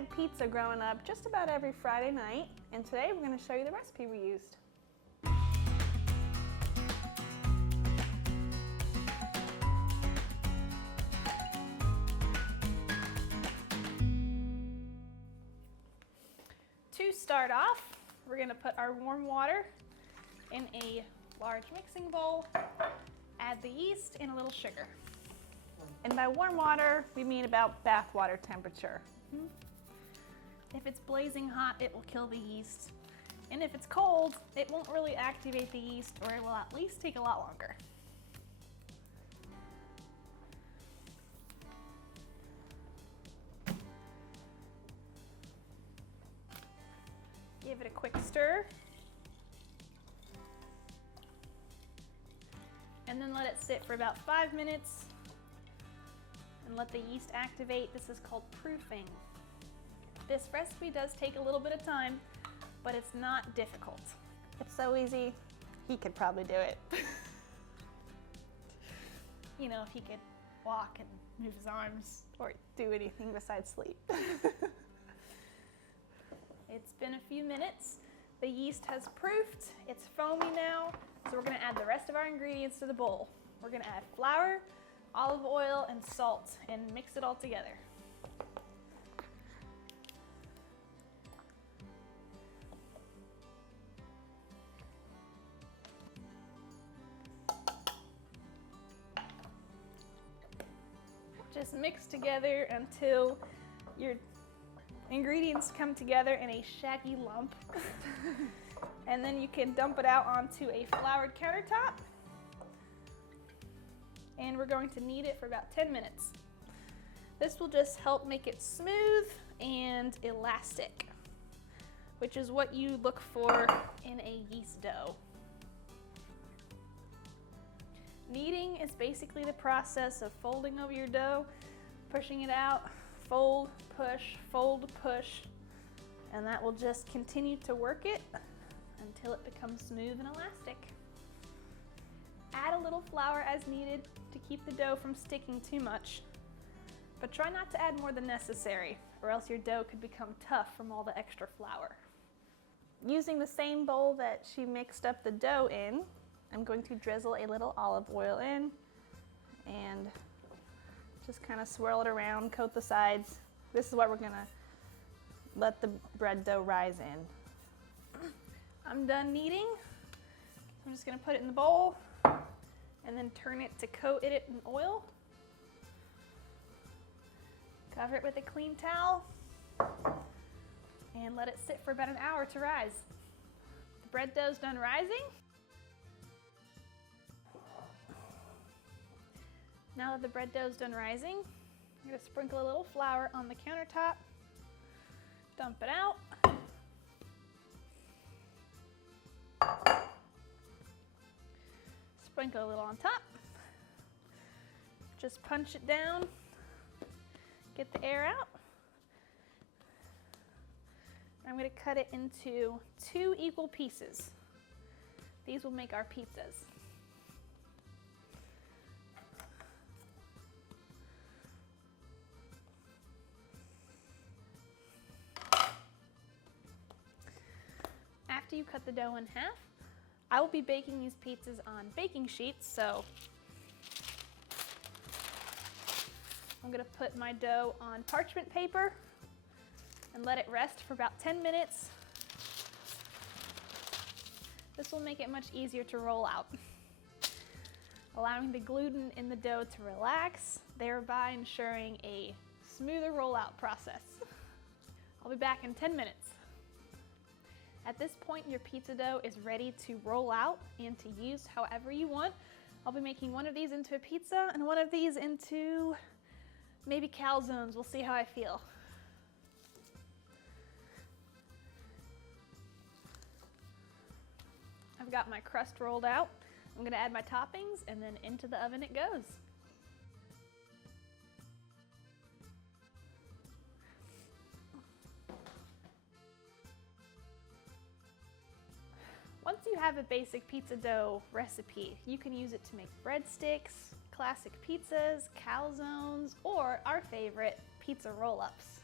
had pizza growing up just about every Friday night, and today we're going to show you the recipe we used. To start off, we're going to put our warm water in a large mixing bowl, add the yeast and a little sugar. And by warm water, we mean about bath water temperature. If it's blazing hot, it will kill the yeast. And if it's cold, it won't really activate the yeast, or it will at least take a lot longer. Give it a quick stir. And then let it sit for about 5 minutes and let the yeast activate. This is called proofing. This recipe does take a little bit of time, but it's not difficult. It's so easy, he could probably do it. You know, if he could walk and move his arms or do anything besides sleep. It's been a few minutes. The yeast has proofed. It's foamy now, so we're gonna add the rest of our ingredients to the bowl. We're gonna add flour, olive oil, and salt, and mix it all together. Just mix together until your ingredients come together in a shaggy lump. And then you can dump it out onto a floured countertop. And we're going to knead it for about 10 minutes. This will just help make it smooth and elastic, which is what you look for in a yeast dough. Kneading is basically the process of folding over your dough, pushing it out, fold, push, and that will just continue to work it until it becomes smooth and elastic. Add a little flour as needed to keep the dough from sticking too much, but try not to add more than necessary, or else your dough could become tough from all the extra flour. Using the same bowl that she mixed up the dough in, I'm going to drizzle a little olive oil in and just kind of swirl it around, coat the sides. This is what we're gonna let the bread dough rise in. I'm done kneading. I'm just gonna put it in the bowl and then turn it to coat it in oil. Cover it with a clean towel and let it sit for about an hour to rise. The bread dough's done rising. Now that the bread dough's done rising, I'm gonna sprinkle a little flour on the countertop, dump it out. Sprinkle a little on top. Just punch it down, get the air out. I'm gonna cut it into 2 equal pieces. These will make our pizzas. After you cut the dough in half, I will be baking these pizzas on baking sheets, so I'm gonna put my dough on parchment paper and let it rest for about 10 minutes. This will make it much easier to roll out, allowing the gluten in the dough to relax, thereby ensuring a smoother rollout process. I'll be back in 10 minutes. At this point, your pizza dough is ready to roll out and to use however you want. I'll be making one of these into a pizza and one of these into maybe calzones. We'll see how I feel. I've got my crust rolled out. I'm gonna add my toppings and then into the oven it goes. Once you have a basic pizza dough recipe, you can use it to make breadsticks, classic pizzas, calzones, or our favorite, pizza roll-ups.